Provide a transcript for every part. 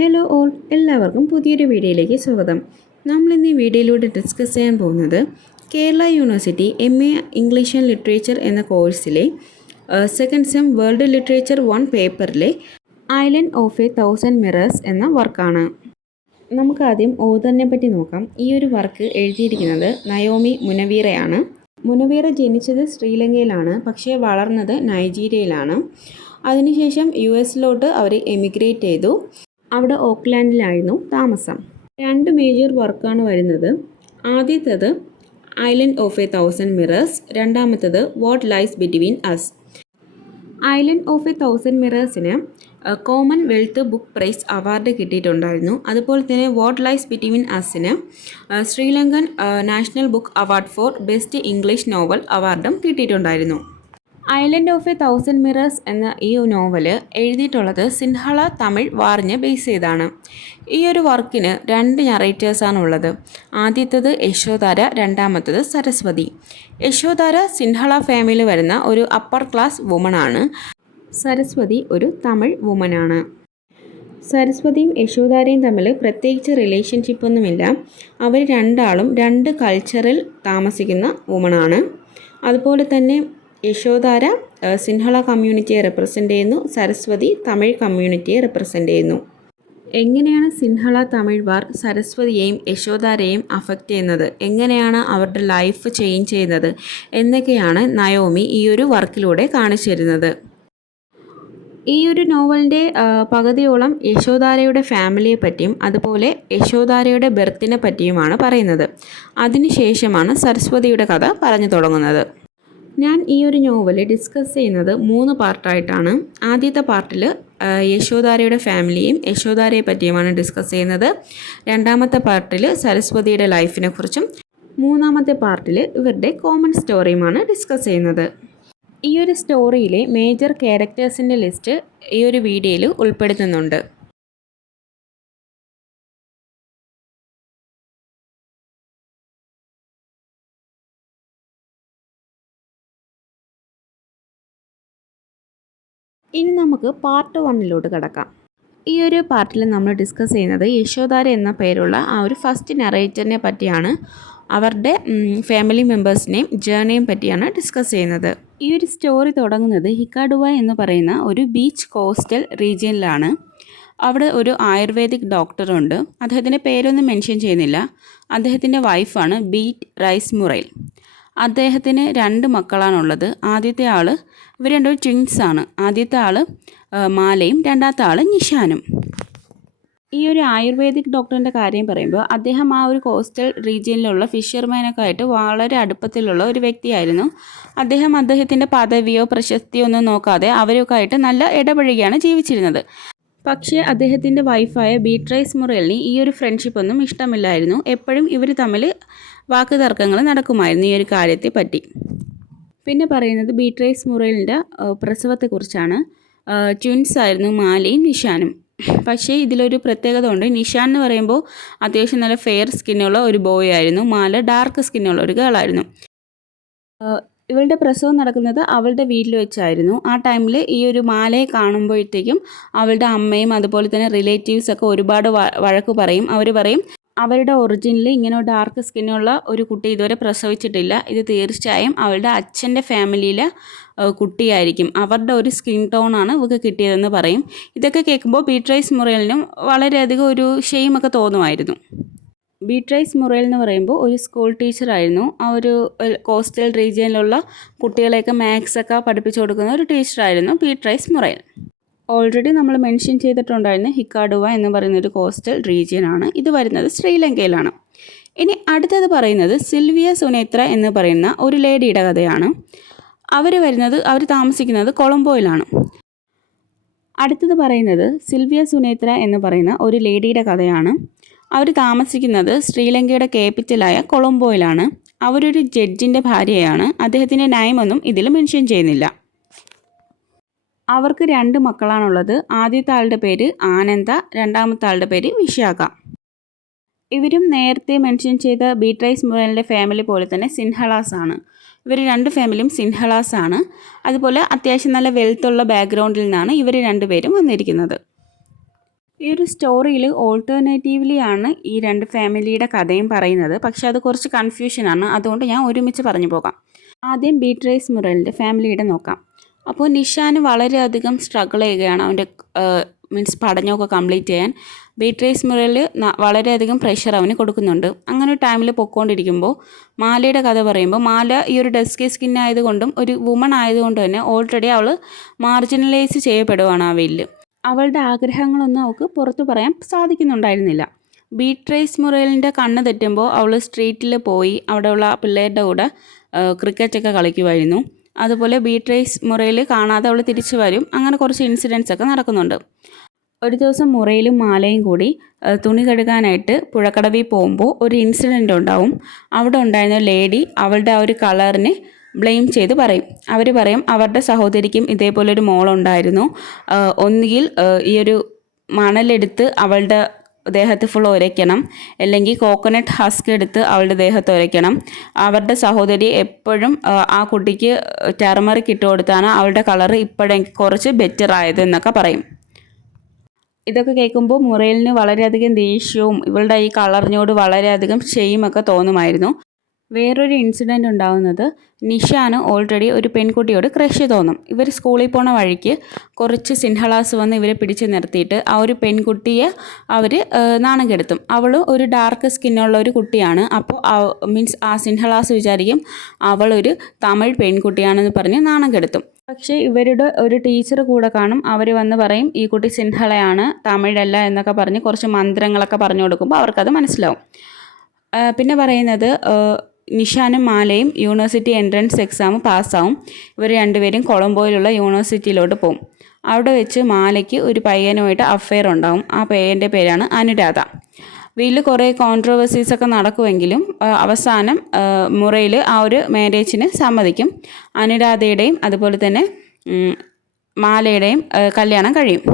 Hello all, എല്ലാവർക്കും പുതിയൊരു വീഡിയോയിലേക്ക് സ്വാഗതം. നമ്മളിന്ന് ഈ വീഡിയോയിലൂടെ ഡിസ്കസ് ചെയ്യാൻ പോകുന്നത് Kerala university MA English and literature എന്ന കോഴ്സിലെ സെക്കൻഡ് സെം വേൾഡ് ലിറ്ററേച്ചർ 1 പേപ്പറിലെ ഐലൻഡ് ഓഫ് 1000 മിറേഴ്സ് എന്ന വർക്കാണ്. നമുക്കാദ്യം ഓതറിനെ പറ്റി നോക്കാം. ഈ ഒരു വർക്ക് എഴുതിയിരിക്കുന്നത് നയോമി മുനവീറയാണ്. മുനവീറ ജനിച്ചത് ശ്രീലങ്കയിലാണ്, പക്ഷേ വളർന്നത് നൈജീരിയയിലാണ്. അതിനുശേഷം US അവർ എമിഗ്രേറ്റ് ചെയ്തു. അവിടെ ഓക്ക്ലാൻഡിലായിരുന്നു താമസം. 2 മേജർ വർക്കാണ് വരുന്നത്. ആദ്യത്തേത് ഐലൻഡ് ഓഫ് 1000 മിറേഴ്സ്, രണ്ടാമത്തേത് what lies between us. Island of 1000 മിറേഴ്സിന് കോമൺവെൽത്ത് ബുക്ക് പ്രൈസ് അവാർഡ് കിട്ടിയിട്ടുണ്ടായിരുന്നു. അതുപോലെ തന്നെ വാട്ട് ലൈസ് ബിറ്റ്വീൻ അസിന് Sri Lankan national book award for best English novel അവാർഡും കിട്ടിയിട്ടുണ്ടായിരുന്നു. ഐലൻഡ് ഓഫ് 1000 മിറേഴ്സ് എന്ന ഈ നോവല് എഴുതിയിട്ടുള്ളത് സിൻഹള തമിഴ് വാറിനെ ബേസ് ചെയ്താണ്. ഈ ഒരു വർക്കിന് 2 നറേറ്റേഴ്സാണ് ഉള്ളത്. ആദ്യത്തേത് യശോധാര, രണ്ടാമത്തേത് സരസ്വതി. യശോധാര സിൻഹള ഫാമിലി വരുന്ന ഒരു അപ്പർ ക്ലാസ് വുമണാണ്. സരസ്വതി ഒരു തമിഴ് വുമനാണ്. സരസ്വതിയും യശോധാരയും തമ്മിൽ പ്രത്യേകിച്ച് റിലേഷൻഷിപ്പൊന്നുമില്ല. അവർ രണ്ടാളും 2 കൾച്ചറിൽ താമസിക്കുന്ന വുമണാണ്. അതുപോലെ തന്നെ യശോധാര സിൻഹള കമ്മ്യൂണിറ്റിയെ റെപ്രസെൻ്റ് ചെയ്യുന്നു, സരസ്വതി തമിഴ് കമ്മ്യൂണിറ്റിയെ റെപ്രസെൻ്റ് ചെയ്യുന്നു. എങ്ങനെയാണ് സിൻഹള തമിഴ് വാർ സരസ്വതിയെയും യശോധാരയെയും അഫക്റ്റ് ചെയ്യുന്നത്, എങ്ങനെയാണ് അവരുടെ ലൈഫ് ചേഞ്ച് ചെയ്യുന്നത് എന്നൊക്കെയാണ് നയോമി ഈ ഒരു വർക്കിലൂടെ കാണിച്ചു തരുന്നത്. ഈ ഒരു നോവലിൻ്റെ പകുതിയോളം യശോധാരയുടെ ഫാമിലിയെ പറ്റിയും അതുപോലെ യശോധാരയുടെ ബർത്തിനെ പറ്റിയുമാണ് പറയുന്നത്. അതിനുശേഷമാണ് സരസ്വതിയുടെ കഥ പറഞ്ഞു തുടങ്ങുന്നത്. ഞാൻ ഈ ഒരു നോവൽ ഡിസ്കസ് ചെയ്യുന്നത് 3 പാർട്ടായിട്ടാണ്. ആദ്യത്തെ പാർട്ടിൽ യശോധാരയുടെ ഫാമിലിയും യശോധാരയെ പറ്റിയുമാണ് ഡിസ്കസ് ചെയ്യുന്നത്. രണ്ടാമത്തെ പാർട്ടിൽ സരസ്വതിയുടെ ലൈഫിനെ കുറിച്ചും, മൂന്നാമത്തെ പാർട്ടിൽ ഇവരുടെ കോമൺ സ്റ്റോറിയുമാണ് ഡിസ്കസ് ചെയ്യുന്നത്. ഈ ഒരു സ്റ്റോറിയിലെ മേജർ ക്യാരക്ടേഴ്സിൻ്റെ ലിസ്റ്റ് ഈ ഒരു വീഡിയോയിൽ ഉൾപ്പെടുത്തുന്നുണ്ട്. ഇനി നമുക്ക് പാർട്ട് 1 കിടക്കാം. ഈ ഒരു പാർട്ടിൽ നമ്മൾ ഡിസ്കസ് ചെയ്യുന്നത് യശോധാര എന്ന പേരുള്ള ആ ഒരു ഫസ്റ്റ് നറേറ്ററിനെ പറ്റിയാണ്. അവരുടെ ഫാമിലി മെമ്പേഴ്സിനെയും ജേർണിയും പറ്റിയാണ് ഡിസ്കസ് ചെയ്യുന്നത്. ഈ ഒരു സ്റ്റോറി തുടങ്ങുന്നത് ഹിക്കാഡുവ എന്ന് പറയുന്ന ഒരു ബീച്ച് കോസ്റ്റൽ റീജിയനിലാണ്. അവിടെ ഒരു ആയുർവേദിക് ഡോക്ടറുണ്ട്. അദ്ദേഹത്തിൻ്റെ പേരൊന്നും മെൻഷൻ ചെയ്യുന്നില്ല. അദ്ദേഹത്തിൻ്റെ വൈഫാണ് ബീറ്റ് റൈസ് മുറൈൽ. അദ്ദേഹത്തിന് 2 മക്കളാണുള്ളത്. ആദ്യത്തെ ആൾ, ഇവർ 2 ട്വിൻസാണ്. ആദ്യത്തെ ആൾ മാലയും, രണ്ടാമത്തെ ആൾ നിഷാനും. ഈ ഒരു ആയുർവേദിക് ഡോക്ടറിൻ്റെ കാര്യം പറയുമ്പോൾ അദ്ദേഹം ആ ഒരു കോസ്റ്റൽ റീജിയനിലുള്ള ഫിഷർമാനൊക്കെ ആയിട്ട് വളരെ അടുപ്പത്തിലുള്ള ഒരു വ്യക്തിയായിരുന്നു. അദ്ദേഹത്തിൻ്റെ പദവിയോ പ്രശസ്തിയോ ഒന്നും നോക്കാതെ അവരൊക്കെ ആയിട്ട് നല്ല ഇടപഴകിയാണ് ജീവിച്ചിരുന്നത്. പക്ഷേ അദ്ദേഹത്തിൻ്റെ വൈഫായ ബീട്രൈസ് മുറേലിന് ഈ ഒരു ഫ്രണ്ട്ഷിപ്പൊന്നും ഇഷ്ടമില്ലായിരുന്നു. എപ്പോഴും ഇവർ തമ്മിൽ വാക്ക് തർക്കങ്ങൾ നടക്കുമായിരുന്നു ഈ ഒരു കാര്യത്തെ പറ്റി. പിന്നെ പറയുന്നത് ബീട്രൈസ് മുറേലിൻ്റെ പ്രസവത്തെക്കുറിച്ചാണ്. ട്വിൻസ് ആയിരുന്നു മാലയും നിഷാനും. പക്ഷേ ഇതിലൊരു പ്രത്യേകത ഉണ്ട്. നിഷാൻ എന്ന് പറയുമ്പോൾ അത്യാവശ്യം നല്ല ഫെയർ സ്കിന്നുള്ള ഒരു ബോയ് ആയിരുന്നു. മാല ഡാർക്ക് സ്കിന്നുള്ള ഒരു ഗേളായിരുന്നു. ഇവളുടെ പ്രസവം നടക്കുന്നത് അവളുടെ വീട്ടിൽ വെച്ചായിരുന്നു. ആ ടൈമിൽ ഈ ഒരു മാലയെ കാണുമ്പോഴത്തേക്കും അവളുടെ അമ്മയും അതുപോലെ തന്നെ റിലേറ്റീവ്സൊക്കെ ഒരുപാട് വഴക്ക് പറയും. അവർ പറയും അവരുടെ ഒറിജിനിൽ ഇങ്ങനെ ഡാർക്ക് സ്കിന്നുള്ള ഒരു കുട്ടി ഇതുവരെ പ്രസവിച്ചിട്ടില്ല, ഇത് തീർച്ചയായും അവളുടെ അച്ഛൻ്റെ ഫാമിലിയിലെ കുട്ടിയായിരിക്കും, അവരുടെ ഒരു സ്കിൻ ടോണാണ് ഇവർക്ക് കിട്ടിയതെന്ന് പറയും. ഇതൊക്കെ കേൾക്കുമ്പോൾ ബീട്രൈസ് മുറേലിനും വളരെയധികം ഒരു ഷെയിമൊക്കെ തോന്നുമായിരുന്നു. ബീട്രൈസ് മുറേൽ എന്ന് പറയുമ്പോൾ ഒരു സ്കൂൾ ടീച്ചറായിരുന്നു. ആ ഒരു കോസ്റ്റൽ റീജിയനിലുള്ള കുട്ടികളെയൊക്കെ മാത്സൊക്കെ പഠിപ്പിച്ചു കൊടുക്കുന്ന ഒരു ടീച്ചറായിരുന്നു ബീട്രൈസ് മുറേൽ. ഓൾറെഡി നമ്മൾ മെൻഷൻ ചെയ്തിട്ടുണ്ടായിരുന്ന ഹിക്കാഡുവ എന്ന് പറയുന്ന ഒരു കോസ്റ്റൽ റീജിയനാണ്. ഇത് വരുന്നത് ശ്രീലങ്കയിലാണ്. ഇനി അടുത്തത് പറയുന്നത് സിൽവിയ സുനേത്ര എന്ന് പറയുന്ന ഒരു ലേഡിയുടെ കഥയാണ്. അവർ താമസിക്കുന്നത് കൊളംബോയിലാണ്. അടുത്തത് പറയുന്നത് സിൽവിയ സുനേത്ര എന്ന് പറയുന്ന ഒരു ലേഡിയുടെ കഥയാണ്. അവർ താമസിക്കുന്നത് ശ്രീലങ്കയുടെ ക്യാപിറ്റലായ കൊളംബോയിലാണ്. അവരൊരു ജഡ്ജിൻ്റെ ഭാര്യയാണ്. അദ്ദേഹത്തിൻ്റെ നയമൊന്നും ഇതിൽ മെൻഷൻ ചെയ്യുന്നില്ല. അവർക്ക് 2 മക്കളാണുള്ളത്. ആദ്യത്തെ ആളുടെ പേര് ആനന്ദ, രണ്ടാമത്തെ ആളുടെ പേര് വിശാഖ. ഇവരും നേരത്തെ മെൻഷൻ ചെയ്ത ബീട്രൈസ് മുറേലിൻ്റെ ഫാമിലി പോലെ തന്നെ സിൻഹളാസ് ആണ്. ഇവർ 2 ഫാമിലിയും സിൻഹളാസ് ആണ്. അതുപോലെ അത്യാവശ്യം നല്ല വെൽത്തുള്ള ബാക്ക്ഗ്രൗണ്ടിൽ നിന്നാണ് ഇവർ 2 പേരും വന്നിരിക്കുന്നത്. ഈ ഒരു സ്റ്റോറിയിൽ ഓൾട്ടർനേറ്റീവ്ലി ആണ് ഈ രണ്ട് ഫാമിലിയുടെ കഥയും പറയുന്നത്. പക്ഷെ അത് കുറച്ച് കൺഫ്യൂഷനാണ്. അതുകൊണ്ട് ഞാൻ ഒരുമിച്ച് പറഞ്ഞു പോകാം. ആദ്യം ബീട്രേസ് മുറലിൻ്റെ ഫാമിലിയുടെ നോക്കാം. അപ്പോൾ നിഷാന് വളരെയധികം സ്ട്രഗിൾ ചെയ്യുകയാണ് അവൻ്റെ മീൻസ് പഠനമൊക്കെ കംപ്ലീറ്റ് ചെയ്യാൻ. ബീട്രേസ് മുറൽ വളരെയധികം പ്രഷർ അവന് കൊടുക്കുന്നുണ്ട്. അങ്ങനെ ഒരു ടൈമിൽ പൊയ്ക്കൊണ്ടിരിക്കുമ്പോൾ മാലയുടെ കഥ പറയുമ്പോൾ മാല ഈ ഒരു ഡസ്കി സ്കിൻ ആയതുകൊണ്ടും ഒരു വുമൺ ആയതുകൊണ്ട് തന്നെ ഓൾറെഡി അവൾ മാർജിനലൈസ് ചെയ്യപ്പെടുവാണ് ആ വീട്ടിൽ. അവളുടെ ആഗ്രഹങ്ങളൊന്നും അവൾക്ക് പുറത്തു പറയാൻ സാധിക്കുന്നുണ്ടായിരുന്നില്ല. ബീട്രേസ് മുറലിൻ്റെ കണ്ണ് തെറ്റുമ്പോൾ അവൾ സ്ട്രീറ്റിൽ പോയി അവിടെയുള്ള പിള്ളേരുടെ കൂടെ ക്രിക്കറ്റൊക്കെ കളിക്കുമായിരുന്നു. അതുപോലെ ബീട്രേസ് മുറയിൽ കാണാതെ അവൾ തിരിച്ചു വരും. അങ്ങനെ കുറച്ച് ഇൻസിഡൻസ് ഒക്കെ നടക്കുന്നുണ്ട്. ഒരു ദിവസം മുറയിലും മാലയും കൂടി തുണി കഴുകാനായിട്ട് പുഴക്കടവിൽ പോകുമ്പോൾ ഒരു ഇൻസിഡൻ്റ് ഉണ്ടാവും. അവിടെ ഉണ്ടായിരുന്ന ലേഡി അവളുടെ ആ ഒരു കളറിനെ ബ്ലെയിം ചെയ്ത് പറയും. അവർ പറയും അവരുടെ സഹോദരിക്കും ഇതേപോലൊരു മോളുണ്ടായിരുന്നു. ഒന്നുകിൽ ഈ ഒരു മണലെടുത്ത് അവളുടെ ദേഹത്ത് ഫുൾ ഉരയ്ക്കണം, അല്ലെങ്കിൽ കോക്കനട്ട് ഹസ്ക് എടുത്ത് അവളുടെ ദേഹത്ത് ഉരയ്ക്കണം. അവരുടെ സഹോദരി എപ്പോഴും ആ കുട്ടിക്ക് ടെർമറിക് ഇട്ട് കൊടുത്താണ് അവളുടെ കളർ ഇപ്പോഴെങ്കിൽ കുറച്ച് ബെറ്റർ ആയത് എന്നൊക്കെ പറയും. ഇതൊക്കെ കേൾക്കുമ്പോൾ മുറയിലിന് വളരെയധികം ദേഷ്യവും ഇവളുടെ ഈ കളറിനോട് വളരെയധികം ഷെയിമൊക്കെ തോന്നുമായിരുന്നു. വേറൊരു ഇൻസിഡൻ്റ് ഉണ്ടാകുന്നത് നിഷാന് ഓൾറെഡി ഒരു പെൺകുട്ടിയോട് ക്രഷ് തോന്നും. ഇവർ സ്കൂളിൽ പോണ വഴിക്ക് കുറച്ച് സിൻഹളാസ് വന്ന് ഇവരെ പിടിച്ച് നിർത്തിയിട്ട് ആ ഒരു പെൺകുട്ടിയെ അവർ നാണം കെടുത്തും. അവൾ ഒരു ഡാർക്ക് സ്കിന്നുള്ള ഒരു കുട്ടിയാണ്. അപ്പോൾ മീൻസ് ആ സിൻഹളാസ് വിചാരിക്കും അവളൊരു തമിഴ് പെൺകുട്ടിയാണെന്ന് പറഞ്ഞ് നാണം കെടുത്തും. പക്ഷേ ഇവരുടെ ഒരു ടീച്ചർ കൂടെ കാണും. അവർ വന്ന് പറയും ഈ കുട്ടി സിൻഹളയാണ്, തമിഴല്ല എന്നൊക്കെ പറഞ്ഞ് കുറച്ച് മന്ത്രങ്ങളൊക്കെ പറഞ്ഞു കൊടുക്കുമ്പോൾ അവർക്കത് മനസ്സിലാവും. പിന്നെ പറയുന്നത് നിഷാനും മാലയും യൂണിവേഴ്സിറ്റി എൻട്രൻസ് എക്സാം പാസ്സാവും. ഇവർ രണ്ടുപേരും കൊളംബോയിലുള്ള യൂണിവേഴ്സിറ്റിയിലോട്ട് പോകും. അവിടെ വെച്ച് മാലയ്ക്ക് ഒരു പയ്യനുമായിട്ട് അഫെയർ ഉണ്ടാവും. ആ പയ്യൻ്റെ പേരാണ് അനുരാധ. വീട്ടിൽ കുറേ കോൺട്രവേഴ്സീസ് ഒക്കെ നടക്കുമെങ്കിലും അവസാനം മുറയിൽ ആ ഒരു മാരേജിന് സമ്മതിക്കും. അനുരാധയുടെയും അതുപോലെ തന്നെ മാലയുടെയും കല്യാണം കഴിയും.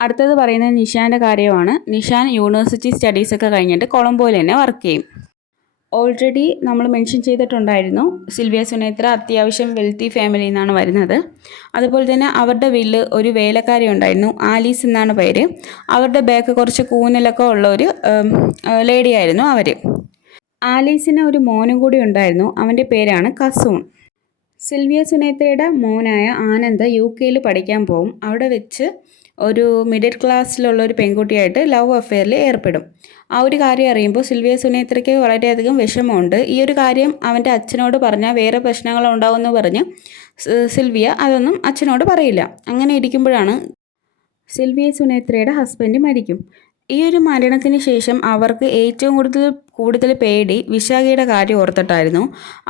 അടുത്തത് പറയുന്നത് നിഷാൻ്റെ കാര്യമാണ്. നിഷാൻ യൂണിവേഴ്സിറ്റി സ്റ്റഡീസൊക്കെ കഴിഞ്ഞിട്ട് കൊളംബോയിൽ തന്നെ വർക്ക് ചെയ്യും. ഓൾറെഡി നമ്മൾ മെൻഷൻ ചെയ്തിട്ടുണ്ടായിരുന്നു സിൽവിയ സുനേത്ര അത്യാവശ്യം വെൽത്തി ഫാമിലിയിൽ നിന്നാണ് വരുന്നത്. അതുപോലെ തന്നെ അവരുടെ വീട്ടിൽ ഒരു വേലക്കാരി ഉണ്ടായിരുന്നു, ആലീസ് എന്നാണ് പേര്. അവരുടെ ബാക്ക് കുറച്ച് കൂനലൊക്കെ ഉള്ള ഒരു ലേഡി ആയിരുന്നു അവർ. ആലീസിന് ഒരു മോനും കൂടി ഉണ്ടായിരുന്നു. അവൻ്റെ പേരാണ് കസൂൺ. സിൽവിയ സുനേത്രയുടെ മോനായ ആനന്ദ് UK പഠിക്കാൻ പോകും. അവിടെ വെച്ച് ഒരു മിഡിൽ ക്ലാസ്സിലുള്ള ഒരു പെൺകുട്ടിയായിട്ട് ലവ് അഫെയറിൽ ഏർപ്പെടും. ആ ഒരു കാര്യം അറിയുമ്പോൾ സിൽവിയ സുനേത്രയ്ക്ക് വളരെയധികം വിഷമമുണ്ട്. ഈ ഒരു കാര്യം അവൻ്റെ അച്ഛനോട് പറഞ്ഞാൽ വേറെ പ്രശ്നങ്ങളുണ്ടാവുമെന്ന് പറഞ്ഞ് സിൽവിയ അതൊന്നും അച്ഛനോട് പറയില്ല. അങ്ങനെ ഇരിക്കുമ്പോഴാണ് സിൽവിയ സുനേത്രയുടെ ഹസ്ബൻഡ് മരിക്കും. ഈ ഒരു മരണത്തിന് ശേഷം അവർക്ക് ഏറ്റവും കൂടുതൽ പേടി വിശാഖയുടെ കാര്യം ഓർത്തിട്ടായിരുന്നു.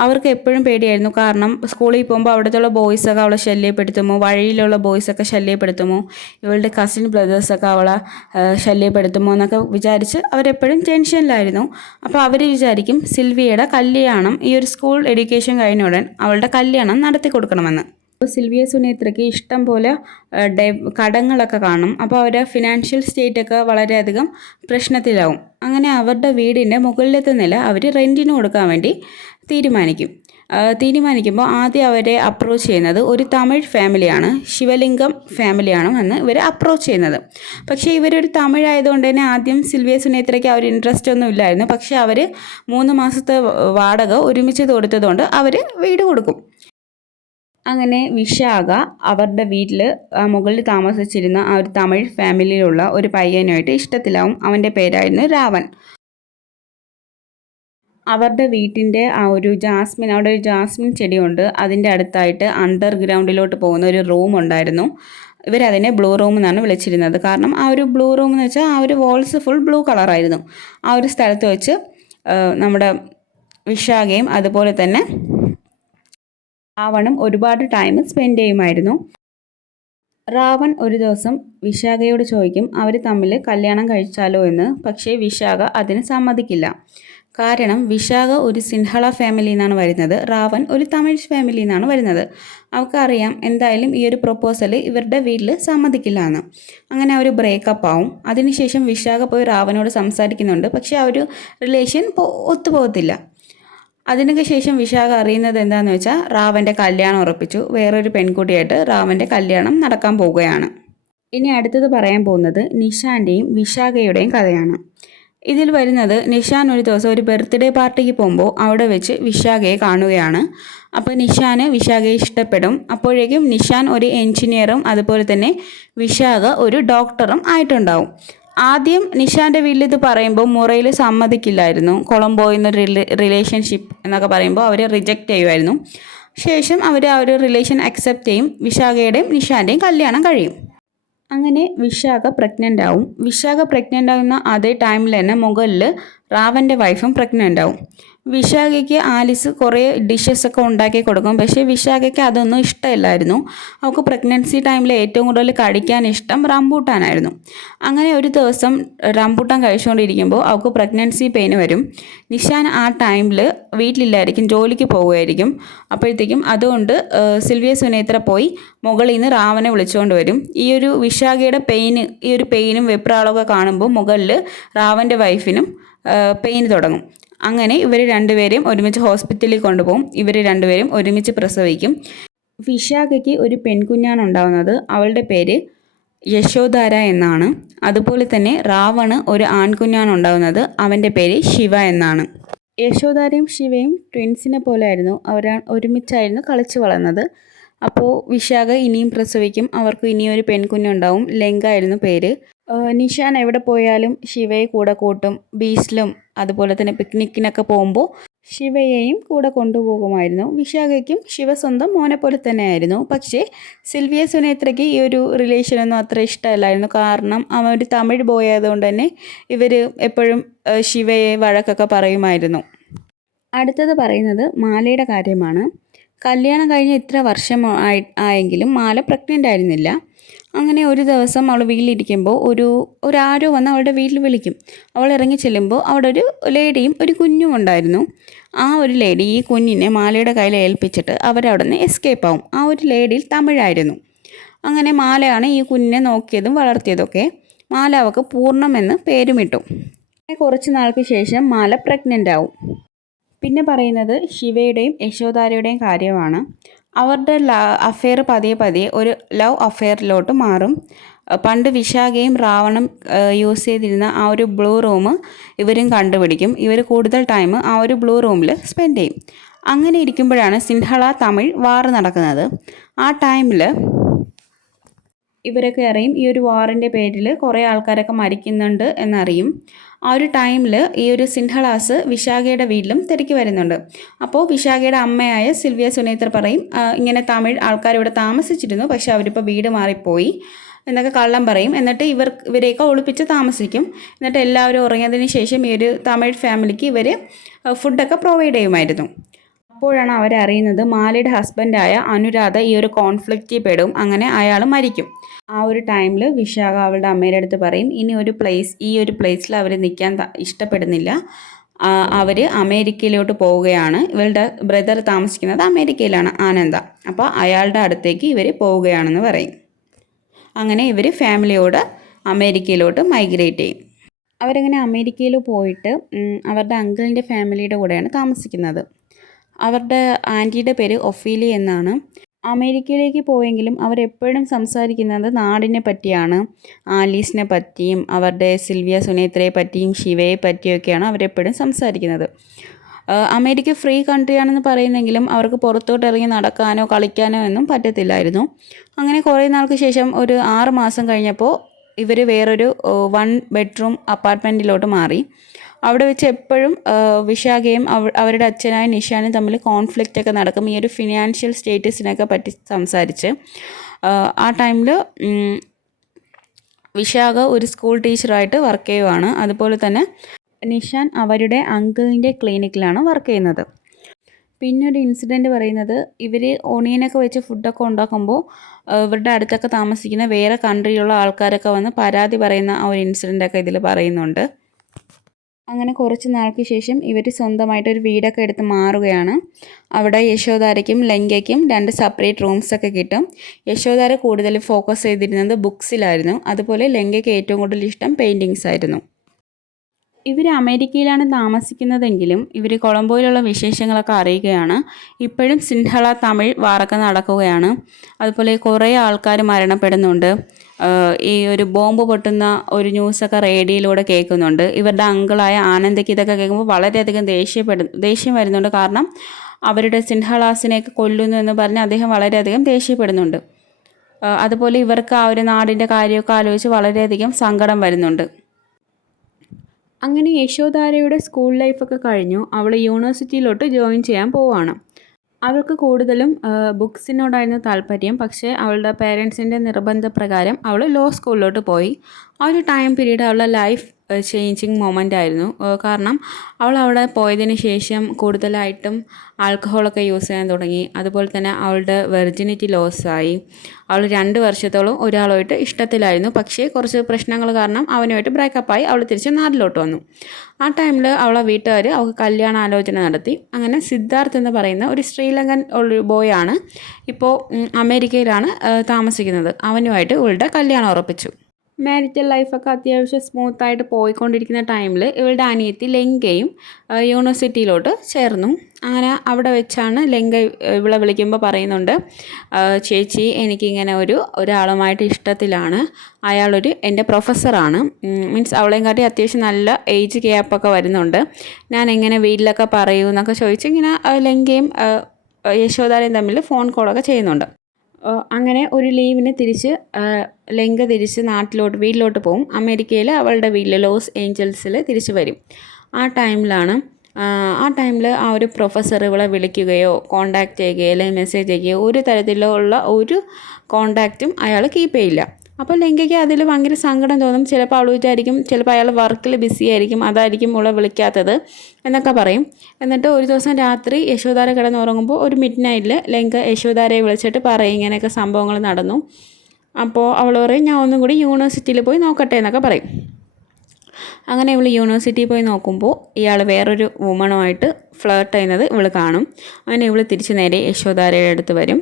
അവർക്ക് എപ്പോഴും പേടിയായിരുന്നു. കാരണം സ്കൂളിൽ പോകുമ്പോൾ അവിടുത്തെ ബോയ്സൊക്കെ അവളെ ശല്യപ്പെടുത്തുമോ, വഴിയിലുള്ള ബോയ്സൊക്കെ ശല്യപ്പെടുത്തുമോ, ഇവളുടെ കസിൻ ബ്രദേഴ്സൊക്കെ അവളെ ശല്യപ്പെടുത്തുമോ എന്നൊക്കെ വിചാരിച്ച് അവരെപ്പോഴും ടെൻഷനിലായിരുന്നു. അപ്പോൾ അവർ വിചാരിക്കും സിൽവിയയുടെ കല്യാണം ഈ ഒരു സ്കൂൾ എഡ്യൂക്കേഷൻ കഴിഞ്ഞ ഉടൻ അവളുടെ കല്യാണം നടത്തി കൊടുക്കണമെന്ന്. സിൽവിയ സുനേത്രയ്ക്ക് ഇഷ്ടം പോലെ കടങ്ങളൊക്കെ കാണും. അപ്പോൾ അവരുടെ ഫിനാൻഷ്യൽ സ്റ്റേറ്റൊക്കെ വളരെയധികം പ്രശ്നത്തിലാവും. അങ്ങനെ അവരുടെ വീടിൻ്റെ മുകളിലത്തെ നില അവർ റെൻറ്റിന് കൊടുക്കാൻ വേണ്ടി തീരുമാനിക്കുമ്പോൾ ആദ്യം അവരെ അപ്രോച്ച് ചെയ്യുന്നത് ഒരു തമിഴ് ഫാമിലിയാണ്, ശിവലിംഗം ഫാമിലിയാണ് വന്ന് ഇവരെ അപ്രോച്ച് ചെയ്യുന്നത്. പക്ഷേ ഇവരൊരു തമിഴ് ആയതുകൊണ്ട് തന്നെ ആദ്യം സിൽവിയ സുനേത്രയ്ക്ക് അവർ ഇൻട്രസ്റ്റ് ഒന്നും ഇല്ലായിരുന്നു. പക്ഷേ അവർ 3 മാസത്തെ വാടക ഒരുമിച്ച് കൊടുത്തതുകൊണ്ട് അവർ വീട് കൊടുക്കും. അങ്ങനെ വിശാഖ അവരുടെ വീട്ടിൽ മുകളിൽ താമസിച്ചിരുന്ന ആ ഒരു തമിഴ് ഫാമിലിയിലുള്ള ഒരു പയ്യനുമായിട്ട് ഇഷ്ടത്തിലാവും. അവൻ്റെ പേരായിരുന്നു രാവൺ. അവരുടെ വീട്ടിൻ്റെ ആ ഒരു അവിടെ ഒരു ജാസ്മിൻ ചെടിയുണ്ട്. അതിൻ്റെ അടുത്തായിട്ട് അണ്ടർഗ്രൗണ്ടിലോട്ട് പോകുന്ന ഒരു റൂം ഉണ്ടായിരുന്നു. ഇവരതിനെ ബ്ലൂ റൂം എന്നാണ് വിളിച്ചിരുന്നത്. കാരണം ആ ഒരു ബ്ലൂ റൂം എന്ന് വെച്ചാൽ ആ ഒരു വാൾസ് ഫുൾ ബ്ലൂ കളറായിരുന്നു. ആ ഒരു സ്ഥലത്ത് വെച്ച് നമ്മുടെ വിശാഖയും അതുപോലെ തന്നെ രാവണും ഒരുപാട് ടൈം സ്പെൻഡ് ചെയ്യുമായിരുന്നു. രാവൺ ഒരു ദിവസം വിശാഖയോട് ചോദിക്കും അവർ തമ്മിൽ കല്യാണം കഴിച്ചാലോ എന്ന്. പക്ഷേ വിശാഖ അതിന് സമ്മതിക്കില്ല. കാരണം വിശാഖ ഒരു സിൻഹള ഫാമിലിയിൽ നിന്നാണ് വരുന്നത്, രാവൺ ഒരു തമിഴ് ഫാമിലിയിൽ നിന്നാണ് വരുന്നത്. അവൾക്കറിയാം എന്തായാലും ഈ ഒരു പ്രൊപ്പോസൽ ഇവരുടെ വീട്ടിൽ സമ്മതിക്കില്ല എന്ന്. അങ്ങനെ അവർ ബ്രേക്കപ്പ് ആവും. അതിനുശേഷം വിശാഖ പോയി രാവനോട് സംസാരിക്കുന്നുണ്ട്. പക്ഷേ ആ ഒരു റിലേഷൻ ഒത്തുപോകത്തില്ല. അതിനൊക്കെ ശേഷം വിശാഖ അറിയുന്നത് എന്താണെന്ന് വെച്ചാൽ രാവൻ്റെ കല്യാണം ഉറപ്പിച്ചു. വേറൊരു പെൺകുട്ടിയായിട്ട് രാവൻ്റെ കല്യാണം നടക്കാൻ പോവുകയാണ്. ഇനി അടുത്തത് പറയാൻ പോകുന്നത് നിഷാൻ്റെയും വിശാഖയുടെയും കഥയാണ്. ഇതിൽ വരുന്നത് നിഷാൻ ഒരു ദിവസം ഒരു ബർത്ത്ഡേ പാർട്ടിക്ക് പോകുമ്പോൾ അവിടെ വെച്ച് വിശാഖയെ കാണുകയാണ്. അപ്പോൾ നിഷാന് വിശാഖയെ ഇഷ്ടപ്പെടും. അപ്പോഴേക്കും നിഷാൻ ഒരു എൻജിനീയറും അതുപോലെ തന്നെ വിശാഖ ഒരു ഡോക്ടറും ആയിട്ടുണ്ടാവും. ആദ്യം നിഷാൻ്റെ വീട്ടിൽ ഇത് പറയുമ്പോൾ മുറയിൽ സമ്മതിക്കില്ലായിരുന്നു. കൊളംബോയിൽ നിന്ന് റിലേഷൻഷിപ്പ് എന്നൊക്കെ പറയുമ്പോൾ അവർ റിജക്റ്റ് ചെയ്യുമായിരുന്നു. ശേഷം അവർ ആ ഒരു റിലേഷൻ അക്സെപ്റ്റ് ചെയ്യും. വിശാഖയുടെയും നിഷാൻ്റെയും കല്യാണം കഴിയും. അങ്ങനെ വിശാഖ പ്രഗ്നൻ്റ് ആവും. വിശാഖ പ്രഗ്നൻ്റ് ആവുന്ന അതേ ടൈമിൽ തന്നെ മുകളിൽ റാവൻ്റെ വൈഫും പ്രഗ്നൻ്റ് ആവും. വിശാഖയ്ക്ക് ആലിസ് കുറേ ഡിഷസൊക്കെ ഉണ്ടാക്കി കൊടുക്കും. പക്ഷേ വിശാഖയ്ക്ക് അതൊന്നും ഇഷ്ടമില്ലായിരുന്നു. അവൾക്ക് പ്രഗ്നൻസി ടൈമിൽ ഏറ്റവും കൂടുതൽ കഴിക്കാൻ ഇഷ്ടം റംബൂട്ടാനായിരുന്നു. അങ്ങനെ ഒരു ദിവസം റംബൂട്ടാൻ കഴിച്ചുകൊണ്ടിരിക്കുമ്പോൾ അവൾക്ക് പ്രഗ്നൻസി പെയിൻ വരും. നിഷാൻ ആ ടൈമിൽ വീട്ടിലില്ലായിരിക്കും, ജോലിക്ക് പോവുമായിരിക്കും. അപ്പോഴത്തേക്കും അതുകൊണ്ട് സിൽവിയ സുനേത്ര പോയി മുകളിൽ നിന്ന് റാവനെ വിളിച്ചുകൊണ്ട് വരും. ഈ ഒരു വിശാഖയുടെ ഈ ഒരു പെയിനും വെപ്രാളമൊക്കെ കാണുമ്പോൾ മുകളിൽ റാവൻ്റെ വൈഫിനും പെയിൻ തുടങ്ങും. അങ്ങനെ ഇവർ രണ്ടുപേരെയും ഒരുമിച്ച് ഹോസ്പിറ്റലിൽ കൊണ്ടുപോകും. ഇവർ രണ്ടുപേരും ഒരുമിച്ച് പ്രസവിക്കും. വിശാഖയ്ക്ക് ഒരു പെൺകുഞ്ഞാണ് ഉണ്ടാകുന്നത്. അവളുടെ പേര് യശോധാര എന്നാണ്. അതുപോലെ തന്നെ റാവണ് ഒരു ആൺകുഞ്ഞാണ് ഉണ്ടാകുന്നത്. അവൻ്റെ പേര് ശിവ എന്നാണ്. യശോധാരയും ശിവയും ട്വിൻസിനെ പോലെ ആയിരുന്നു. അവർ ഒരുമിച്ചായിരുന്നു കളിച്ചു വളർന്നത്. അപ്പോൾ വിശാഖ ഇനിയും പ്രസവിക്കും. അവർക്ക് ഇനിയൊരു പെൺകുഞ്ഞുണ്ടാവും. ലങ്ക ആയിരുന്നു പേര്. നിഷാൻ എവിടെ പോയാലും ശിവയെ കൂടെ കൂട്ടും. ബീച്ചിലും അതുപോലെ തന്നെ പിക്നിക്കിനൊക്കെ പോകുമ്പോൾ ശിവയെയും കൂടെ കൊണ്ടുപോകുമായിരുന്നു. വിശാഖയ്ക്കും ശിവ സ്വന്തം മോനെ പോലെ തന്നെയായിരുന്നു. പക്ഷേ സിൽവിയ സുനേത്രയ്ക്ക് ഈ ഒരു റിലേഷനൊന്നും അത്ര ഇഷ്ടമല്ലായിരുന്നു. കാരണം അവൻ ഒരു തമിഴ് ബോയ് ആയതുകൊണ്ട് തന്നെ ഇവർ എപ്പോഴും ശിവയെ വഴക്കൊക്കെ പറയുമായിരുന്നു. അടുത്തത് പറയുന്നത് മാലയുടെ കാര്യമാണ്. കല്യാണം കഴിഞ്ഞ് ഇത്ര വർഷം ആയെങ്കിലും മാല പ്രഗ്നൻ്റ് ആയിരുന്നില്ല. അങ്ങനെ ഒരു ദിവസം അവൾ വീട്ടിലിരിക്കുമ്പോൾ ഒരാരോ വന്ന് അവളുടെ വീട്ടിൽ വിളിക്കും. അവൾ ഇറങ്ങി ചെല്ലുമ്പോൾ അവിടെ ഒരു ലേഡിയും ഒരു കുഞ്ഞും ഉണ്ടായിരുന്നു. ആ ഒരു ലേഡി ഈ കുഞ്ഞിനെ മാലയുടെ കയ്യിൽ ഏൽപ്പിച്ചിട്ട് അവരവിടെ നിന്ന് എസ്കേപ്പ് ആവും. ആ ഒരു ലേഡിയിൽ തമിഴായിരുന്നു. അങ്ങനെ മാലയാണ് ഈ കുഞ്ഞിനെ നോക്കിയതും വളർത്തിയതൊക്കെ. മാല അവൾക്ക് പൂർണ്ണം എന്ന് പേരുമിട്ടു. കുറച്ച് നാൾക്ക് ശേഷം മാല പ്രഗ്നൻ്റ് ആവും. പിന്നെ പറയുന്നത് ശിവയുടെയും യശോധാരയുടെയും കാര്യമാണ്. അവരുടെ അഫെയർ പതിയെ പതിയെ ഒരു ലവ് അഫെയറിലോട്ട് മാറും. പണ്ട് വിശാഖയും റാവണും യൂസ് ചെയ്തിരുന്ന ആ ഒരു ബ്ലൂ റൂം ഇവരും കണ്ടുപിടിക്കും. ഇവർ കൂടുതൽ ടൈം ആ ഒരു ബ്ലൂ റൂമിൽ സ്പെൻഡ് ചെയ്യും. അങ്ങനെ ഇരിക്കുമ്പോഴാണ് സിൻഹള തമിഴ് വാർ നടക്കുന്നത്. ആ ടൈമിൽ ഇവരൊക്കെ അറിയും ഈ ഒരു വാറിൻ്റെ പേരിൽ കുറേ ആൾക്കാരൊക്കെ മരിക്കുന്നുണ്ട് എന്നറിയും. ആ ഒരു ടൈമിൽ ഈ ഒരു സിൻഹളാസ് വിശാഖയുടെ വീട്ടിലും തിരക്കി വരുന്നുണ്ട്. അപ്പോൾ വിശാഖയുടെ അമ്മയായ സിൽവിയ സുനേത്ര പറയും ഇങ്ങനെ തമിഴ് ആൾക്കാർ ഇവിടെ താമസിച്ചിരുന്നു, പക്ഷേ അവരിപ്പോൾ വീട് മാറിപ്പോയി എന്നൊക്കെ കള്ളം പറയും. എന്നിട്ട് ഇവരെയൊക്കെ ഒളിപ്പിച്ച് താമസിക്കും. എന്നിട്ട് എല്ലാവരും ഉറങ്ങിയതിന് ശേഷം ഈ ഒരു തമിഴ് ഫാമിലിക്ക് ഇവർ ഫുഡൊക്കെ പ്രൊവൈഡ് ചെയ്യുമായിരുന്നു. അപ്പോഴാണ് അവരറിയുന്നത് മാലയുടെ ഹസ്ബൻഡായ അനുരാധ ഈ ഒരു കോൺഫ്ലിക്റ്റിൽ പെടും. അങ്ങനെ അയാൾ മരിക്കും. ആ ഒരു ടൈമിൽ വിശാഖ അവളുടെ അമ്മയുടെ അടുത്ത് പറയും ഈ ഒരു പ്ലേസിൽ അവർ നിൽക്കാൻ ഇഷ്ടപ്പെടുന്നില്ല. അവർ അമേരിക്കയിലോട്ട് പോവുകയാണ്. ഇവളുടെ ബ്രദർ താമസിക്കുന്നത് അമേരിക്കയിലാണ്, ആനന്ദ. അപ്പോൾ അയാളുടെ അടുത്തേക്ക് ഇവർ പോവുകയാണെന്ന് പറയും. അങ്ങനെ ഇവർ ഫാമിലിയോട് അമേരിക്കയിലോട്ട് മൈഗ്രേറ്റ് ചെയ്യും. അവരങ്ങനെ അമേരിക്കയിൽ പോയിട്ട് അവരുടെ അങ്കിളിൻ്റെ ഫാമിലിയുടെ കൂടെയാണ് താമസിക്കുന്നത്. അവരുടെ ആൻറ്റിയുടെ പേര് ഒഫീലി എന്നാണ്. അമേരിക്കയിലേക്ക് പോയെങ്കിലും അവരെപ്പോഴും സംസാരിക്കുന്നത് നാടിനെ പറ്റിയാണ്. ആലീസിനെ പറ്റിയും അവരുടെ സിൽവിയ സുനേത്രയെ പറ്റിയും ശിവയെ പറ്റിയൊക്കെയാണ് അവരെപ്പോഴും സംസാരിക്കുന്നത്. അമേരിക്ക ഫ്രീ കൺട്രിയാണെന്ന് പറയുന്നെങ്കിലും അവർക്ക് പുറത്തോട്ട് ഇറങ്ങി നടക്കാനോ കളിക്കാനോ ഒന്നും പറ്റത്തില്ലായിരുന്നു. അങ്ങനെ കുറേ നാൾക്ക് ശേഷം ഒരു 6 മാസം കഴിഞ്ഞപ്പോൾ ഇവർ വേറൊരു 1 ബെഡ്റൂം അപ്പാർട്ട്മെൻറ്റിലോട്ട് മാറി. അവിടെ വെച്ച് എപ്പോഴും വിശാഖയും അവരുടെ അച്ഛനായ നിഷാനും തമ്മിൽ കോൺഫ്ലിക്റ്റ് ഒക്കെ നടക്കും. ഈ ഒരു ഫിനാൻഷ്യൽ സ്റ്റേറ്റസിനൊക്കെ പറ്റി സംസാരിച്ച്. ആ ടൈമിൽ വിശാഖ ഒരു സ്കൂൾ ടീച്ചറായിട്ട് വർക്ക് ചെയ്യുവാണ്. അതുപോലെ തന്നെ നിഷാൻ അവരുടെ അങ്കിളിൻ്റെ ക്ലിനിക്കിലാണ് വർക്ക് ചെയ്യുന്നത്. പിന്നെ ഒരു ഇൻസിഡൻറ്റ് പറയുന്നത് ഇവർ ഓണിയനൊക്കെ വെച്ച് ഫുഡൊക്കെ ഉണ്ടാക്കുമ്പോൾ ഇവരുടെ അടുത്തൊക്കെ താമസിക്കുന്ന വേറെ കൺട്രിയിലുള്ള ആൾക്കാരൊക്കെ വന്ന് പരാതി പറയുന്ന ആ ഒരു ഇൻസിഡൻ്റൊക്കെ ഇതിൽ പറയുന്നുണ്ട്. അങ്ങനെ കുറച്ച് നാൾക്ക് ശേഷം ഇവർ സ്വന്തമായിട്ടൊരു വീടൊക്കെ എടുത്ത് മാറുകയാണ്. അവിടെ യശോധാരയ്ക്കും ലങ്കയ്ക്കും 2 സെപ്പറേറ്റ് റൂംസൊക്കെ കിട്ടും. യശോധാര കൂടുതൽ ഫോക്കസ് ചെയ്തിരുന്നത് ബുക്സിലായിരുന്നു. അതുപോലെ ലങ്കയ്ക്ക് ഏറ്റവും കൂടുതൽ ഇഷ്ടം പെയിൻറ്റിങ്സ് ആയിരുന്നു. ഇവർ അമേരിക്കയിലാണ് താമസിക്കുന്നതെങ്കിലും ഇവർ കൊളംബോയിലുള്ള വിശേഷങ്ങളൊക്കെ അറിയുകയാണ്. ഇപ്പോഴും സിൻഹള തമിഴ് വാറൊക്കെ നടക്കുകയാണ്. അതുപോലെ കുറേ ആൾക്കാർ മരണപ്പെടുന്നുണ്ട്. ഈ ഒരു ബോംബ് പൊട്ടുന്ന ഒരു ന്യൂസൊക്കെ റേഡിയോയിലൂടെ കേൾക്കുന്നുണ്ട്. ഇവരുടെ അങ്കിളായ ആനന്ദയ്ക്ക് ഇതൊക്കെ കേൾക്കുമ്പോൾ വളരെയധികം ദേഷ്യം വരുന്നുണ്ട്. കാരണം അവരുടെ സിൻഹളാസിനെയൊക്കെ കൊല്ലുന്നു എന്ന് പറഞ്ഞ് അദ്ദേഹം വളരെയധികം ദേഷ്യപ്പെടുന്നുണ്ട്. അതുപോലെ ഇവർക്ക് ആ ഒരു നാടിൻ്റെ കാര്യമൊക്കെ ആലോചിച്ച് വളരെയധികം സങ്കടം വരുന്നുണ്ട്. അങ്ങനെ യശോധാരയുടെ സ്കൂൾ ലൈഫൊക്കെ കഴിഞ്ഞു. അവൾ യൂണിവേഴ്സിറ്റിയിലോട്ട് ജോയിൻ ചെയ്യാൻ പോവുകയാണ്. അവൾക്ക് കൂടുതലും ബുക്സിനോടായിരുന്നു താല്പര്യം. പക്ഷേ അവളുടെ പേരൻസിൻ്റെ നിർബന്ധപ്രകാരം അവൾ ലോ സ്കൂളിലോട്ട് പോയി. ആ ഒരു ടൈം പീരീഡ് അവളുടെ ലൈഫ് ചേഞ്ചിങ് മൊമെൻ്റ് ആയിരുന്നു. കാരണം അവൾ അവിടെ പോയതിന് ശേഷം കൂടുതലായിട്ടും ആൽക്കഹോളൊക്കെ യൂസ് ചെയ്യാൻ തുടങ്ങി. അതുപോലെ തന്നെ അവളുടെ വെർജിനിറ്റി ലോസായി. അവൾ 2 വർഷത്തോളം ഒരാളുമായിട്ട് ഇഷ്ടത്തിലായിരുന്നു. പക്ഷേ കുറച്ച് പ്രശ്നങ്ങൾ കാരണം അവനുമായിട്ട് ബ്രേക്കപ്പായി അവൾ തിരിച്ച് നാട്ടിലോട്ട് വന്നു. ആ ടൈമിൽ അവളെ വീട്ടുകാർ അവൾക്ക് കല്യാണാലോചന നടത്തി. അങ്ങനെ സിദ്ധാർത്ഥ് എന്ന് പറയുന്ന ഒരു ശ്രീലങ്കൻ ഒരു ബോയാണ് ഇപ്പോൾ അമേരിക്കയിലാണ് താമസിക്കുന്നത്. അവനുമായിട്ട് ഇവളുടെ കല്യാണം ഉറപ്പിച്ചു. മാരിറ്റൽ ലൈഫൊക്കെ അത്യാവശ്യം സ്മൂത്തായിട്ട് പോയിക്കൊണ്ടിരിക്കുന്ന ടൈമിൽ ഇവളുടെ അനിയത്തി ലങ്കയും യൂണിവേഴ്സിറ്റിയിലോട്ട് ചേർന്നു. അങ്ങനെ അവിടെ വെച്ചാണ് ലങ്ക ഇവളെ വിളിക്കുമ്പോൾ പറയുന്നുണ്ട്, ചേച്ചി എനിക്കിങ്ങനെ ഒരാളുമായിട്ട് ഇഷ്ടത്തിലാണ്. അയാളൊരു എൻ്റെ പ്രൊഫസറാണ്. മീൻസ് അവളെയും കാട്ടി അത്യാവശ്യം നല്ല ഏജ് ഗ്യാപ്പൊക്കെ വരുന്നുണ്ട്. ഞാൻ എങ്ങനെ വീട്ടിലൊക്കെ പറയൂ എന്നൊക്കെ ചോദിച്ച് ഇങ്ങനെ ലങ്കയും യശോധാരയും തമ്മിൽ ഫോൺ കോളൊക്കെ ചെയ്യുന്നുണ്ട്. അങ്ങനെ ഒരു ലീവിന് ലങ്ക തിരിച്ച് വീട്ടിലോട്ട് പോകും. അമേരിക്കയിൽ അവളുടെ വീട്ടിൽ ലോസ് ഏഞ്ചൽസിൽ തിരിച്ച് വരും. ആ ടൈമിൽ ആ ഒരു പ്രൊഫസർ ഇവളെ വിളിക്കുകയോ കോണ്ടാക്റ്റ് ചെയ്യുകയോ അല്ലെങ്കിൽ മെസ്സേജ് അയക്കുകയോ ഒരു തരത്തിലുള്ള ഒരു കോണ്ടാക്റ്റും അയാൾ കീപ്പ് ചെയ്യില്ല. അപ്പോൾ ലങ്കയ്ക്ക് അതിൽ ഭയങ്കര സങ്കടം തോന്നും. ചിലപ്പോൾ അവൾ വിചാരിക്കും ചിലപ്പോൾ അയാൾ വർക്കിൽ ബിസി ആയിരിക്കും, അതായിരിക്കും അവളെ വിളിക്കാത്തത് എന്നൊക്കെ പറയും. എന്നിട്ട് ഒരു ദിവസം രാത്രി യശോധാര കിടന്നുറങ്ങുമ്പോൾ ഒരു മിഡ് നൈറ്റിൽ ലങ്ക യശോധാരയെ വിളിച്ചിട്ട് പറയും ഇങ്ങനെയൊക്കെ സംഭവങ്ങൾ നടന്നു. അപ്പോൾ അവൾ പറയും ഞാൻ ഒന്നും കൂടി യൂണിവേഴ്സിറ്റിയിൽ പോയി നോക്കട്ടെ എന്നൊക്കെ പറയും. അങ്ങനെ ഇവൾ യൂണിവേഴ്സിറ്റിയിൽ പോയി നോക്കുമ്പോൾ ഇയാൾ വേറൊരു വുമണുമായിട്ട് ഫ്ലേർട്ട് ചെയ്യുന്നത് ഇവൾ കാണും. അങ്ങനെ ഇവൾ തിരിച്ച് നേരെ യശോധാരയുടെ അടുത്ത് വരും.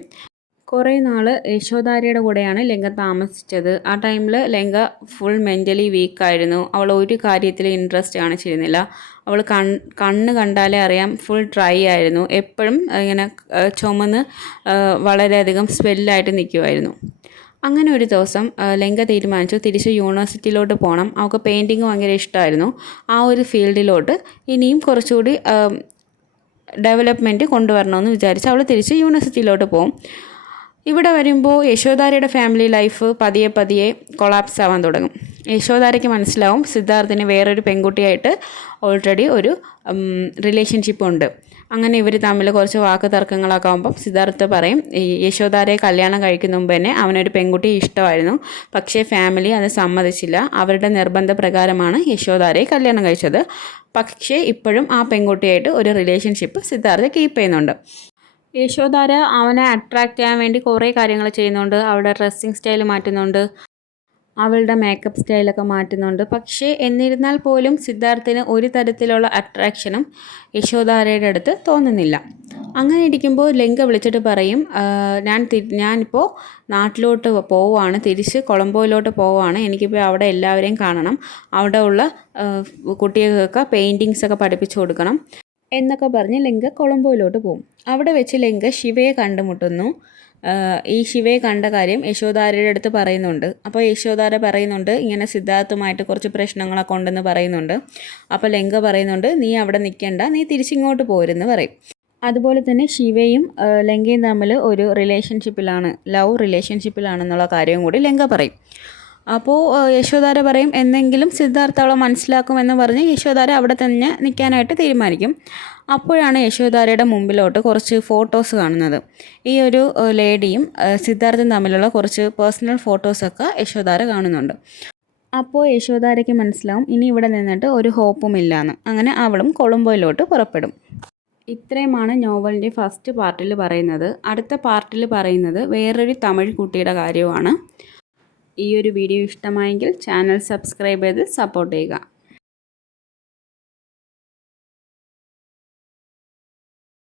കുറേ നാൾ യശോധാരയുടെ കൂടെയാണ് ലങ്ക താമസിച്ചത്. ആ ടൈമിൽ ലങ്ക ഫുൾ മെൻ്റലി വീക്കായിരുന്നു. അവൾ ഒരു കാര്യത്തിൽ ഇൻട്രസ്റ്റ് കാണിച്ചിരുന്നില്ല. അവൾ കണ്ണ് കണ്ടാലേ അറിയാം ഫുൾ ഡ്രൈ ആയിരുന്നു. എപ്പോഴും ഇങ്ങനെ ചുമന്ന് വളരെയധികം സ്മെല്ലായിട്ട് നിൽക്കുമായിരുന്നു. അങ്ങനെ ഒരു ദിവസം ലങ്ക തീരുമാനിച്ചു തിരിച്ച് യൂണിവേഴ്സിറ്റിയിലോട്ട് പോകണം. അവൾക്ക് പെയിൻറ്റിങ് ഭയങ്കര ഇഷ്ടമായിരുന്നു. ആ ഒരു ഫീൽഡിലോട്ട് ഇനിയും കുറച്ചുകൂടി ഡെവലപ്മെൻറ്റ് കൊണ്ടുവരണമെന്ന് വിചാരിച്ച് അവൾ തിരിച്ച് യൂണിവേഴ്സിറ്റിയിലോട്ട് പോകും. ഇവിടെ വരുമ്പോൾ യശോധാരയുടെ ഫാമിലി ലൈഫ് പതിയെ കൊളാപ്സ് ആവാൻ തുടങ്ങും. യശോധാരയ്ക്ക് മനസ്സിലാവും സിദ്ധാർത്ഥിന് വേറൊരു പെൺകുട്ടിയായിട്ട് ഓൾറെഡി ഒരു റിലേഷൻഷിപ്പ് ഉണ്ട്. അങ്ങനെ ഇവർ തമ്മിൽ കുറച്ച് വാക്ക് തർക്കങ്ങളൊക്കെ ആകുമ്പം സിദ്ധാർത്ഥ പറയും യശോധാരയെ കല്യാണം കഴിക്കുന്ന മുമ്പ് തന്നെ അവനൊരു പെൺകുട്ടിയെ ഇഷ്ടമായിരുന്നു. പക്ഷേ ഫാമിലി അത് സമ്മതിച്ചില്ല. അവരുടെ നിർബന്ധപ്രകാരമാണ് യശോധാരയെ കല്യാണം കഴിച്ചത്. പക്ഷേ ഇപ്പോഴും ആ പെൺകുട്ടിയായിട്ട് ഒരു റിലേഷൻഷിപ്പ് സിദ്ധാർത്ഥ കീപ്പ് ചെയ്യുന്നുണ്ട്. യശോധാര അവനെ അട്രാക്റ്റ് ചെയ്യാൻ വേണ്ടി കുറേ കാര്യങ്ങൾ ചെയ്യുന്നുണ്ട്. അവളുടെ ഡ്രസ്സിങ് സ്റ്റൈൽ മാറ്റുന്നുണ്ട്, അവളുടെ മേക്കപ്പ് സ്റ്റൈലൊക്കെ മാറ്റുന്നുണ്ട്. പക്ഷേ എന്നിരുന്നാൽ പോലും സിദ്ധാർത്ഥിന് ഒരു തരത്തിലുള്ള അട്രാക്ഷനും യശോധാരയുടെ അടുത്ത് തോന്നുന്നില്ല. അങ്ങനെ ഇരിക്കുമ്പോൾ ലങ്ക വിളിച്ചിട്ട് പറയും ഞാനിപ്പോൾ നാട്ടിലോട്ട് പോവുകയാണ്, തിരിച്ച് കൊളംബോയിലോട്ട് പോവുകയാണ്. എനിക്കിപ്പോൾ അവിടെ എല്ലാവരെയും കാണണം, അവിടെ ഉള്ള കുട്ടികൾക്കൊക്കെ പെയിൻറ്റിങ്സൊക്കെ പഠിപ്പിച്ചു കൊടുക്കണം എന്നൊക്കെ പറഞ്ഞ് ലങ്ക കൊളംബോയിലോട്ട് പോകും. അവിടെ വെച്ച് ലങ്ക ശിവയെ കണ്ടുമുട്ടുന്നു. ഈ ശിവയെ കണ്ട കാര്യം യശോധാരയുടെ അടുത്ത് പറയുന്നുണ്ട്. അപ്പോൾ യശോധാര പറയുന്നുണ്ട് ഇങ്ങനെ സിദ്ധാർത്ഥുമായിട്ട് കുറച്ച് പ്രശ്നങ്ങളൊക്കെ ഉണ്ടെന്ന് പറയുന്നുണ്ട്. അപ്പോൾ ലങ്ക പറയുന്നുണ്ട് നീ അവിടെ നിൽക്കണ്ട, നീ തിരിച്ചിങ്ങോട്ട് പോരെന്ന് പറയും. അതുപോലെ തന്നെ ശിവയും ലങ്കയും തമ്മിൽ ഒരു ലവ് റിലേഷൻഷിപ്പിലാണെന്നുള്ള കാര്യവും കൂടി ലങ്ക പറയും. അപ്പോൾ യശോധാര പറയും എന്തെങ്കിലും സിദ്ധാർത്ഥ അവളെ മനസ്സിലാക്കുമെന്ന് പറഞ്ഞ് യശോധാര അവിടെ തന്നെ നിൽക്കാനായിട്ട് തീരുമാനിക്കും. അപ്പോഴാണ് യശോധാരയുടെ മുമ്പിലോട്ട് കുറച്ച് ഫോട്ടോസ് കാണുന്നത്. ഈ ഒരു ലേഡിയും സിദ്ധാർത്ഥും തമ്മിലുള്ള കുറച്ച് പേഴ്സണൽ ഫോട്ടോസൊക്കെ യശോധാര കാണുന്നുണ്ട്. അപ്പോൾ യശോധാരയ്ക്ക് മനസ്സിലാവും ഇനി ഇവിടെ നിന്നിട്ട് ഒരു ഹോപ്പും ഇല്ലയെന്ന്. അങ്ങനെ അവളും കൊളംബോയിലോട്ട് പുറപ്പെടും. ഇത്രയുമാണ് നോവലിൻ്റെ ഫസ്റ്റ് പാർട്ടിൽ പറയുന്നത്. അടുത്ത പാർട്ടിൽ പറയുന്നത് വേറൊരു തമിഴ് കുട്ടിയുടെ കാര്യമാണ്. ഈ ഒരു വീഡിയോ ഇഷ്ടമായെങ്കിൽ ചാനൽ സബ്സ്ക്രൈബ് ചെയ്ത് സപ്പോർട്ട് ചെയ്യുക.